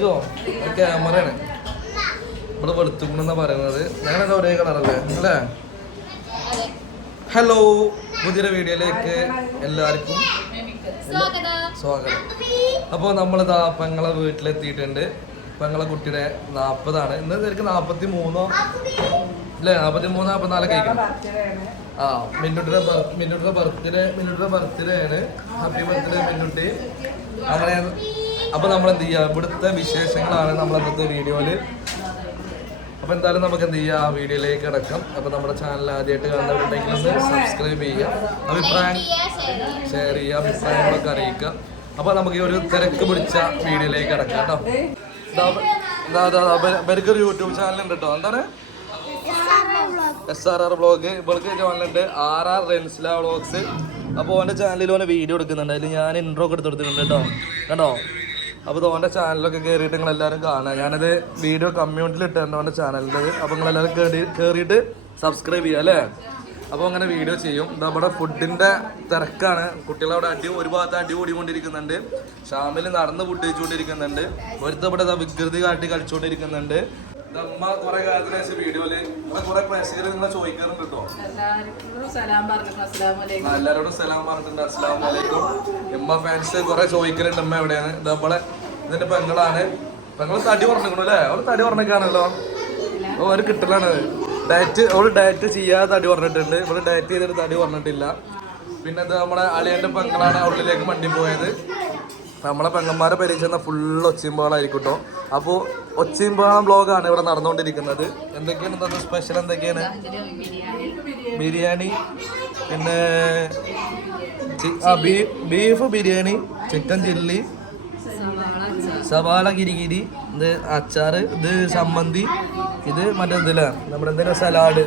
ജോ ക്യാമറയാണ്. ഇവിടെ വെളുത്തുകൊണ്ടെന്നാ പറയുന്നത്. ഞങ്ങളൊക്കെ ഒരേ കളറല്ലേ? അല്ലേ? ഹലോ പുതിയൊരു വീഡിയോയിലേക്ക് എല്ലാവർക്കും സ്വാഗതം. അപ്പോൾ നമ്മളിതാ പെങ്ങളെ വീട്ടിലെത്തിയിട്ടുണ്ട്. പെങ്ങളെ കുട്ടിയുടെ നാൽപ്പതാണ് ഇന്ന് ശരിക്കും നാൽപ്പത്തി മൂന്നോ അല്ലേ നാൽപ്പത്തി മൂന്ന് നാൽപ്പത്തിനാല് കഴിക്കണം ആ മിന്നുട്ടിയുടെ മിന്നുട്ടിയുടെ ബർത്ത്ഡേ മിന്നുട്ടിയുടെ ബർത്ത്ഡേ ആണ്. Happy birthday Minnutty. അങ്ങനെ അപ്പൊ നമ്മൾ എന്ത് ചെയ്യാ? ഇവിടുത്തെ വിശേഷങ്ങളാണ് നമ്മൾ ഇന്നത്തെ വീഡിയോയിൽ. അപ്പൊ എന്തായാലും നമുക്ക് എന്ത് ചെയ്യാം? ആ വീഡിയോയിലേക്ക് കിടക്കാം. അപ്പൊ നമ്മുടെ ചാനൽ ആദ്യമായിട്ട് കാണുന്നവരുണ്ടെങ്കിൽ ഒന്ന് സബ്സ്ക്രൈബ് ചെയ്യുക. അഭിപ്രായം ഷെയർ ചെയ്യുക അഭിപ്രായങ്ങളൊക്കെ അറിയിക്കുക. അപ്പൊ നമുക്ക് ഈ ഒരു തിരക്ക് പിടിച്ച വീഡിയോയിലേക്ക് കിടക്കാം കേട്ടോ. ഇവർക്കൊരു യൂട്യൂബ് ചാനൽ ഉണ്ട് കേട്ടോ. എന്താണ്? എസ് ആർ ആർ ബ്ലോഗ് ഇവൾക്ക് ചാനലുണ്ട് ആർ ആർ റെൻസില വ്ളോഗ്സ് അപ്പോൾ ഓന്റെ ചാനലിൽ ഓനെ വീഡിയോ എടുക്കുന്നുണ്ട്. അതിൽ ഞാൻ ഇൻട്രോ ഒക്കെ എടുത്തു കൊടുത്തിട്ടുണ്ട് കേട്ടോ. കണ്ടോ? അപ്പോൾ ഓന്റെ ചാനലൊക്കെ കയറിയിട്ട് നിങ്ങൾ എല്ലാവരും കാണുക. ഞാനത് വീഡിയോ കമ്മ്യൂണിറ്റിയിൽ ഇട്ടുണ്ട് ഓന്റെ ചാനലിന്റെ അപ്പോൾ നിങ്ങൾ എല്ലാവരും കയറി കയറിയിട്ട് സബ്സ്ക്രൈബ് ചെയ്യുക അല്ലേ? അപ്പോൾ അങ്ങനെ വീഡിയോ ചെയ്യും. നമ്മുടെ ഫുഡിന്റെ തിരക്കാണ്. കുട്ടികളവിടെ അടി ഒരു ഭാഗത്ത് അടി കൂടിക്കൊണ്ടിരിക്കുന്നുണ്ട് ഷാമിൽ നടന്ന് ഫുഡ് കഴിച്ചുകൊണ്ടിരിക്കുന്നുണ്ട്. ഒരുത്തവിടെ വികൃതി കാട്ടി കളിച്ചുകൊണ്ടിരിക്കുന്നുണ്ട്. നമ്മ കുറെ കാലത്തിന് ശേഷം വീഡിയോയിൽ ഇവിടെ കുറെ പ്രേക്ഷകർ നിങ്ങളെ ചോദിക്കാറുണ്ട് കേട്ടോ എല്ലാവർക്കും സലാം പറഞ്ഞു അസ്സലാമലൈക്കും എല്ലാവരോടും സലാം പറഞ്ഞിട്ടുണ്ട്. അസ്സാം വലൈക്കും എമ്മ ഫാൻസ് കുറെ ചോദിക്കലുണ്ട് അമ്മ എവിടെയാണ്? നമ്മളെ ഇതിന്റെ പെങ്ങളാണ്. പെങ്ങൾ തടി പറഞ്ഞിരിക്കണു അല്ലേ? അവൾ തടി പറഞ്ഞേക്കാണല്ലോ ഓ ഒരു കിട്ടലാണ് ഡയറ്റ് അവൾ ഡയറ്റ് ചെയ്യാതെ തടി പറഞ്ഞിട്ടുണ്ട് ഇവൾ ഡയറ്റ് ചെയ്തിട്ട് തടി പറഞ്ഞിട്ടില്ല പിന്നെ ഇത് നമ്മുടെ അളിയന്റെ പെങ്ങളാണ് ഉള്ളിലേക്ക് മണ്ടി പോയത്. നമ്മളെ പെങ്ങന്മാരെ പരീക്ഷ ഫുൾ ഒച്ചയുമ്പോളായിരിക്കും കേട്ടോ അപ്പോൾ ഒച്ചയുമ്പോളം ബ്ലോഗാണ് ഇവിടെ നടന്നുകൊണ്ടിരിക്കുന്നത്. എന്തൊക്കെയാണ് സ്പെഷ്യൽ എന്തൊക്കെയാണ്? ബിരിയാണി പിന്നെ ആ ബീഫ് ബിരിയാണി ചിക്കൻ ചില്ലി സവാള കിരികിരി ഇത് അച്ചാർ ഇത് സമ്മന്തി ഇത് മറ്റേ ഇതിലാണ്. നമ്മുടെ എന്തെങ്കിലും സലാഡ്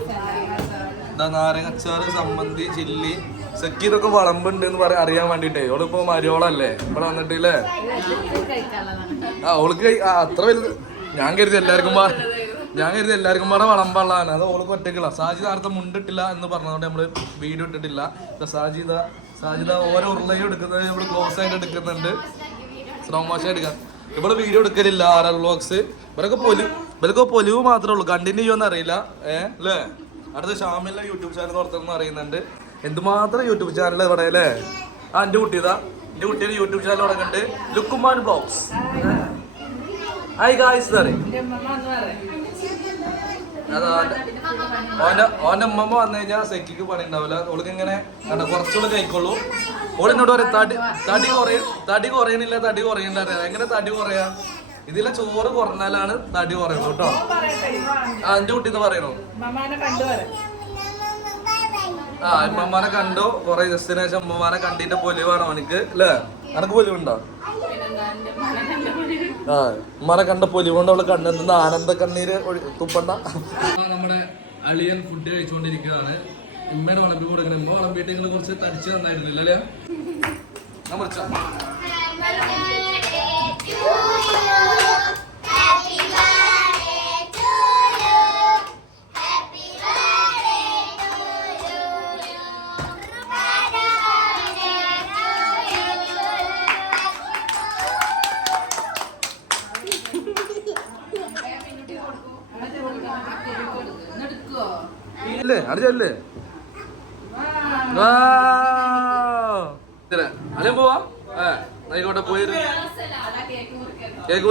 നാരങ്ങ അച്ചാർ സമ്മന്തി ചില്ലി സെക്കി ഇതൊക്കെ വളമ്പുണ്ട് എന്ന് പറയാൻ അറിയാൻ വേണ്ടിട്ടേ. ഓളിപ്പോ മരിയോളല്ലേ ഇവിടെ വന്നിട്ടില്ലേ? ആ ഓൾക്ക് അത്ര വലുത് ഞാൻ കരുതി എല്ലാവർക്കും ഞാൻ കരുതി എല്ലാവർക്കും പാടെ വളമ്പള്ളാണ് അത് ഓൾക്ക് ഒറ്റയ്ക്കുള്ള. സാജിത നേരത്തെ മുണ്ടിട്ടില്ല എന്ന് പറഞ്ഞതുകൊണ്ട് നമ്മൾ വീഡിയോ ഇട്ടിട്ടില്ല. സാജിത സാജിത ഓരോ ഉരുളയും എടുക്കുന്നത് നമ്മൾ ക്ലോസ് ആയിട്ട് എടുക്കുന്നുണ്ട്. സ്ലോ മോഷൻ എടുക്കാം ഇവിടെ വീഡിയോ എടുക്കലില്ല ആർ ബ്ലോക്സ് ഇവരൊക്കെ പൊലി ഇവരൊക്കെ പൊലിവ് മാത്രമേ ഉള്ളൂ. കണ്ടിന്യൂ ചെയ്യുമെന്ന് അറിയില്ല. ഏഹ് അല്ലേ? അടുത്ത ഷാമിലെ യൂട്യൂബ് ചാനൽ തുറത്തെന്ന് അറിയുന്നുണ്ട് എന്തുമാത്രം യൂട്യൂബ് ചാനൽ ഇവിടെ അല്ലേ? ആ എന്റെ കുട്ടിയതാ എന്റെ എന്റെ കുട്ടിയുടെ യൂട്യൂബ് ചാനൽ തുടങ്ങുന്നുണ്ട് ലുക്കുമാൻ ബ്ലോഗ്സ്. ഹായ് ഗായ്സ് പറയും. അത് ഓന്റെ ഓന്റെ ഓന്റെ അമ്മമ്മ വന്നു കഴിഞ്ഞാൽ സെക്കിക്ക് പണി ഉണ്ടാവില്ല ഓൾക്ക് ഇങ്ങനെ കണ്ട കുറച്ചുകൂടെ കഴിക്കുള്ളൂ. ഓൾ എന്നോട് പറയും തടി തടി കുറയും തടി കുറയണില്ല തടി കുറയണ്ട എങ്ങനെ തടി കുറയാ? ഇതിലെ ചോറ് കുറഞ്ഞാലാണ് തടി കുറയുന്നത് കേട്ടോ. അഞ്ചു ആ എന്റെ കുട്ടി ഇത് പറയണു? ആ അമ്മമാരെ കണ്ടു. കൊറേ ദിവസത്തിന് ശേഷം അമ്മമാരെ കണ്ടിട്ട് പൊലിവാണോ അവനക്ക് അല്ലേ? അനക്ക് പൊലിവുണ്ടോ? ആ ഉമ്മാനെ കണ്ട പൊലിവുണ്ട്. അവൾ കണ്ണെന്ന് ആനന്ദ കണ്ണീര് ഒഴി- തുപ്പണ്ട. നമ്മുടെ അളിയൻ ഫുഡ് കഴിച്ചുകൊണ്ടിരിക്കുകയാണ് ഇമ്മേടെ വളമ്പി കൊടുക്കണം. ഇമ്മ വിളമ്പിയിട്ട് ഇങ്ങനെ കുറച്ച് തടിച്ച് തന്നായിരുന്നില്ല അല്ലേ? ഞാൻ ഇല്ലേ അടിച്ചല്ലേ? അല്ലേ പോവാ? കേക്ക്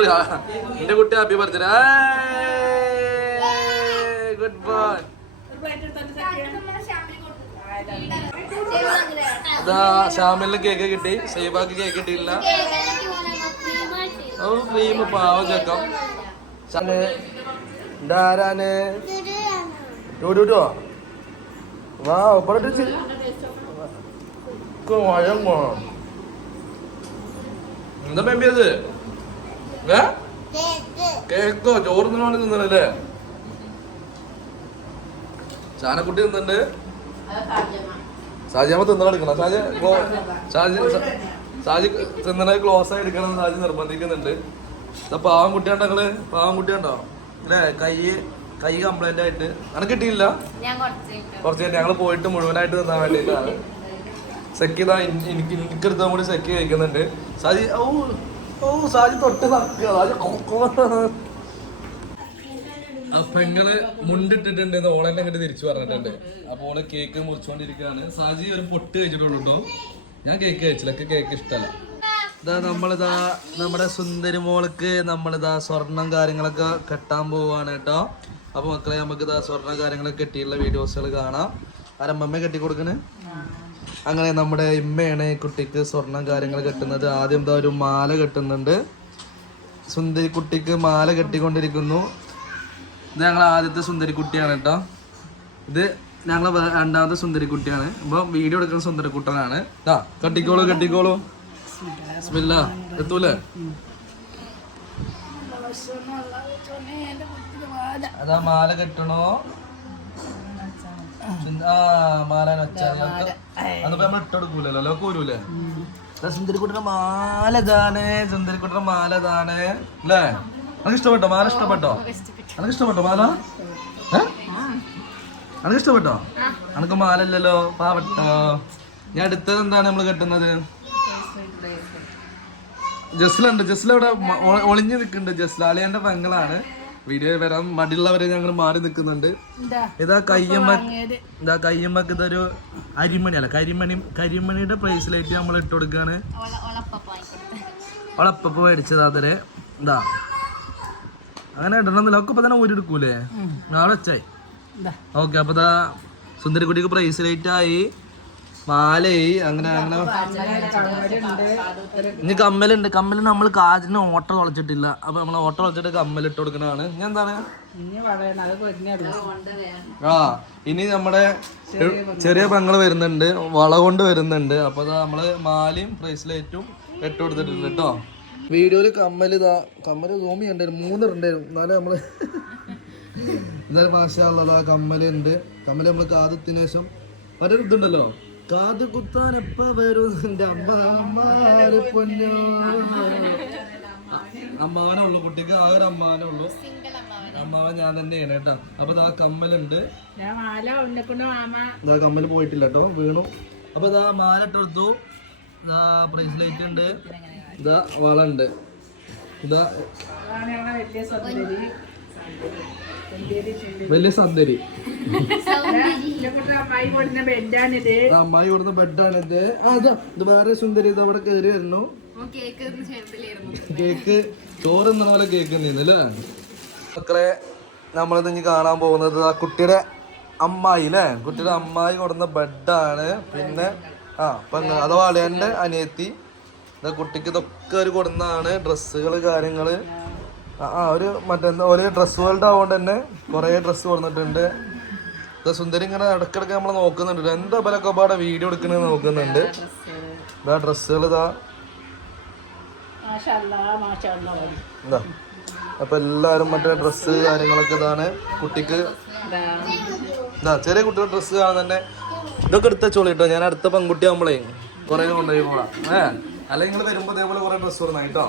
എന്റെ കുട്ടി ഹാപ്പി ബർത്ത്ഡേ. Good boy. ഇതാ ഷാമിലിന് കേക്ക് കിട്ടി. സൈബാക്ക് കേക്ക് കിട്ടിയില്ല ഓ ക്രീം പാവം ചെക്കം ഇതാരാണ്? ടൂട്ടോ വാ ഇവിടെ വഴങ്ങോ എന്താ ബേബിയത് ഏ? കേക്കോ ചോറ് തിന്നോണ്ട് തിന്നണല്ലേ ചാനക്കുട്ടി തിന്നുണ്ട് ഷാജിയമ്മ തിന്നു എടുക്കണം. ഷാജി ക്ലോ- സാജി ഷാജി തിന്നണ ക്ലോസ് ആയി എടുക്കണം സാജി നിർബന്ധിക്കുന്നുണ്ട്. പാവം കുട്ടിയാണ്ടോ നിങ്ങൾ? പാവം കുട്ടിയാണ്ടോ അല്ലേ കൈ കൈ കംപ്ലൈന്റ് ആയിട്ട്. അനക്ക് കിട്ടിയില്ല? കുറച്ച് ഞങ്ങൾ പോയിട്ട് മുഴുവനായിട്ട് തിന്നാൻ വേണ്ടിയിട്ടാണ് സെക്കി ചെയ്താ എനിക്ക് എനിക്കെടുത്താൽ കൂടി സെക്കി കഴിക്കുന്നുണ്ട്. സാജി ഓ ഓ സാജി തൊട്ട് പെങ്ങൾ മുണ്ടിട്ടിട്ടുണ്ട് ഓളെന്നെ അങ്ങോട്ട് തിരിച്ചു പറഞ്ഞിട്ടുണ്ട്. അപ്പൊ ഓൾ കേക്ക് മുറിച്ചുകൊണ്ടിരിക്കുകയാണ് സാജി ഒരു പൊട്ട് കഴിച്ചിട്ടുള്ളൂ ഞാൻ കേക്ക് കഴിച്ചില്ല. കേക്ക് ഇഷ്ടമല്ല ഇതാ നമ്മളിതാ നമ്മുടെ സുന്ദരി മോൾക്ക് നമ്മളിതാ സ്വർണം കാര്യങ്ങളൊക്കെ കെട്ടാൻ പോവാണ് കേട്ടോ. അപ്പൊ മക്കളെ നമുക്ക് ഇതാ സ്വർണ കാര്യങ്ങളൊക്കെ കെട്ടിയുള്ള വീഡിയോസുകൾ കാണാം. ആരമ്മമ്മ കെട്ടി കൊടുക്കണേ? അങ്ങനെ നമ്മുടെ ഇമ്മയാണ് കുട്ടിക്ക് സ്വർണം കാര്യങ്ങൾ കെട്ടുന്നത്. ആദ്യം എന്താ ഒരു മാല കെട്ടുന്നുണ്ട്. സുന്ദരി കുട്ടിക്ക് മാല കെട്ടിക്കൊണ്ടിരിക്കുന്നു. ഇത് ഞങ്ങൾ ആദ്യത്തെ സുന്ദരി കുട്ടിയാണ് കേട്ടോ. ഇത് ഞങ്ങളെ രണ്ടാമത്തെ സുന്ദരി കുട്ടിയാണ്. അപ്പൊ വീഡിയോ എടുക്കുന്ന സുന്ദരി കുട്ടനാണ് ആ കെട്ടിക്കോളൂ കെട്ടിക്കോളൂ. എത്തൂലേ? അതാ മാല കെട്ടണോ? ആ മാല വെച്ചാൽ അതിപ്പോ നമ്മൾ ഇട്ടെടുക്കൂലല്ലോ അല്ലോ? കൂരൂലേ സുന്ദരിക്കുട്ടിയുടെ മാല ഇതാണ് സുന്ദരിക്കുട്ടിയുടെ മാല ഇതാണ് അല്ലേ? അനക്ക് ഇഷ്ടപ്പെട്ടോ? മാല ഇഷ്ടപ്പെട്ടോ? ഇഷ്ടപ്പെട്ടോ മാല? ഇഷ്ടപ്പെട്ടോ? മാല ഇല്ലല്ലോ? പാവട്ടോ. ഞാൻ അടുത്തത് എന്താണ് നമ്മൾ കെട്ടുന്നത്? ജസ്ലുണ്ട് ജസ്ല ഇവിടെ ഒളിഞ്ഞു നിൽക്കുന്നുണ്ട് ജസ്ല അളിയന്റെ പെങ്ങളാണ്. വീഡിയോ വരാൻ മടിയുള്ളവരെ ഞങ്ങൾ മാറി നിൽക്കുന്നുണ്ട് ഇതാ കയ്യമ്മ ഇതാ കയ്യമ്മക്ക് ഇതൊരു അരിമണി അല്ല കരിമണി കരിമണിയുടെ പ്രൈസിലേക്ക് നമ്മൾ ഇട്ട് കൊടുക്കാണ്. അവളപ്പ മേടിച്ചതാതരെ ഇതാ. അങ്ങനെ ഇടണമെന്നില്ല ഒക്കെ ഇപ്പൊ തന്നെ ഊരെടുക്കൂലേ നാളെ വെച്ചായി ഓക്കെ അപ്പൊ ഇതാ സുന്ദരിക്കുട്ടിക്ക് പ്രൈസിലേറ്റ് ആയി മാലയായി അങ്ങനെ അങ്ങനെ. ഇനി കമ്മലുണ്ട്. കമ്മൽ നമ്മൾ കാജിന് ഓട്ട തുളച്ചിട്ടില്ല. അപ്പൊ നമ്മൾ ഓട്ട തുളച്ചിട്ട് കമ്മൽ ഇട്ട് കൊടുക്കണതാണ്. ഇനി എന്താണ്? ആ ഇനി നമ്മുടെ ചെറിയ പങ്ങൾ വരുന്നുണ്ട്. വള കൊണ്ട് വരുന്നുണ്ട്. അപ്പൊ ദാ നമ്മൾ മാലയും ബ്രേസ്ലെറ്റും ഇട്ട് കൊടുത്തിട്ടുണ്ട് കേട്ടോ വീഡിയോയിൽ കമ്മൽ ഇതാ കമ്മൽ തോമി ഉണ്ടായിരുന്നു മൂന്ന് ഉണ്ടായിരുന്നു എന്നാലും നമ്മൾ എന്നാലും മാഷാള്ള കമ്മലുണ്ട് കമ്മൽ നമ്മൾ കാതത്തിനേശം ശേഷം ഒരു ഇതുണ്ടല്ലോ കാത് കുത്താൻ എപ്പ വരും? എന്റെ അമ്മ അമ്മാര് പൊന്നോ? അമ്മാവനേ ഉള്ളു കുട്ടിക്ക് ആ ഒരു അമ്മാവനെ ഉള്ളു. അമ്മാവൻ ഞാൻ തന്നെയാണ് കേട്ടോ. അപ്പൊ ഇതാ കമ്മലുണ്ട്. ഇതാ കമ്മൽ പോയിട്ടില്ല കേട്ടോ വീണു. അപ്പൊ ഇതാ മാല ഇട്ടെടുത്തു ഇതാ ബ്രേസ്ലെറ്റ് ഉണ്ട്. ഇതാ വള ഉണ്ട്. ഇതാ വലിയ വലിയ സന്തരി അമ്മായി കൊടുക്കുന്ന ബെഡാണിത്. ആ കൊടുത്ത അതാ ഇത് വേറെ സുന്ദരി ഇത് അവിടെ കയറി വരുന്നു. കേക്ക് ചോറ് എന്ന പോലെ കേക്ക് നിന്നല്ലേ മക്കളെ നമ്മളിത് ഇനി കാണാൻ പോകുന്നത് ആ കുട്ടിയുടെ അമ്മായി അല്ലേ? കുട്ടിയുടെ അമ്മായി കൊടുന്ന ബെഡാണ്. പിന്നെ ആ പെങ്ങ അഥവാ അളിയന്റെ അനിയത്തി. കുട്ടിക്ക് ഇതൊക്കെ ഒരു കൊടുന്നതാണ് ഡ്രസ്സുകൾ കാര്യങ്ങൾ. ആ ഒരു മറ്റേ ഒരു ഡ്രസ് വേൾഡ് ആവുകൊണ്ട് തന്നെ കുറേ ഡ്രസ്സ് വന്നിട്ടുണ്ട് സുന്ദരി ഇങ്ങനെ ഇടക്കിടക്ക് നമ്മൾ നോക്കുന്നുണ്ട്. എന്താ പല പാടെ വീഡിയോ എടുക്കണെന്ന് നോക്കുന്നുണ്ട്. ഇതാ ഡ്രസ്സുകൾ ഇതാ അപ്പൊ എല്ലാരും മറ്റേ ഡ്രസ്സ് കാര്യങ്ങളൊക്കെ ഇതാണ്. കുട്ടിക്ക് ഇതാ ചെറിയ കുട്ടിയുടെ ഡ്രസ്സ് കാണാൻ തന്നെ. ഇതൊക്കെ എടുത്ത ചോളിട്ടോ ഞാൻ അടുത്ത പെൺകുട്ടി ആകുമ്പോഴേ കുറെ കൊണ്ടുപോയി പോടാം ഏ? അല്ലെങ്കിൽ നിങ്ങൾ വരുമ്പോ ഇതേപോലെ കുറെ ഡ്രസ്സ് കൊടുക്കണം കേട്ടോ.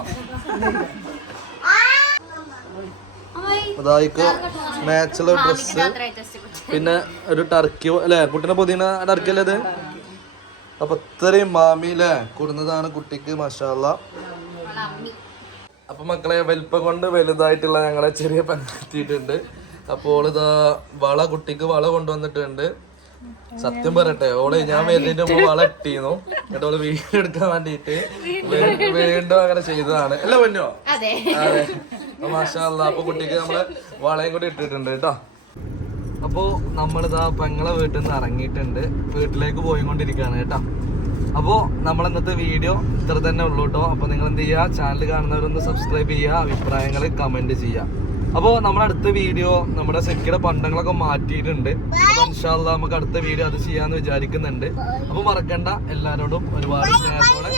അതായിക്ക് മാച്ചുള്ള ഡ്രസ്സ് പിന്നെ ഒരു ടർക്കി അല്ലെ? കുട്ടീനെ പൊതിന ടർക്കി അല്ലേ ഇത്? അപ്പൊ ഇത്രയും മാമി അല്ലേ? കൊടുന്നതാണ് കുട്ടിക്ക് മഷാല്ല അപ്പൊ മക്കളെ വലിപ്പം കൊണ്ട് വലുതായിട്ടുള്ള ഞങ്ങളെ ചെറിയ പെണ്ണെത്തിയിട്ടുണ്ട് അപ്പോൾ ഇതാ വള കുട്ടിക്ക് വള കൊണ്ടുവന്നിട്ടുണ്ട്. സത്യം പറയട്ടെ ഓൾ ഞാൻ വരുന്നതിന്റെ മുമ്പ് വള ഇട്ടിരുന്നു എന്നിട്ട് ഓൾ വീഡിയോ എടുക്കാൻ വേണ്ടിയിട്ട് വീണ്ടും അങ്ങനെ ചെയ്തതാണ്. അല്ല പൊന്നോ? അതെ. അതെ. കുട്ടിക്ക് നമ്മൾ വളയും കൂടി ഇട്ടിട്ടുണ്ട് കേട്ടോ. അപ്പോ നമ്മളിതാ പെങ്ങളെ വീട്ടിൽ നിന്ന് ഇറങ്ങിയിട്ടുണ്ട്. വീട്ടിലേക്ക് പോയിക്കൊണ്ടിരിക്കുകയാണ് കേട്ടോ. അപ്പോൾ നമ്മൾ ഇന്നത്തെ വീഡിയോ ഇത്ര തന്നെ ഉള്ളൂ കേട്ടോ. അപ്പോൾ നിങ്ങൾ എന്ത് ചെയ്യുക ചാനൽ കാണുന്നവരൊന്ന് സബ്സ്ക്രൈബ് ചെയ്യുക. അഭിപ്രായങ്ങൾ കമന്റ് ചെയ്യുക. അപ്പോൾ നമ്മുടെ അടുത്ത വീഡിയോ നമ്മുടെ സെക്കിയുടെ പണ്ടങ്ങളൊക്കെ മാറ്റിയിട്ടുണ്ട്. അപ്പോൾ ഇൻഷാല്ല നമുക്ക് അടുത്ത വീഡിയോ അത് ചെയ്യാന്ന് വിചാരിക്കുന്നുണ്ട്. അപ്പോൾ മറക്കണ്ട. എല്ലാവരോടും ഒരുപാട് സ്നേഹത്തോടെ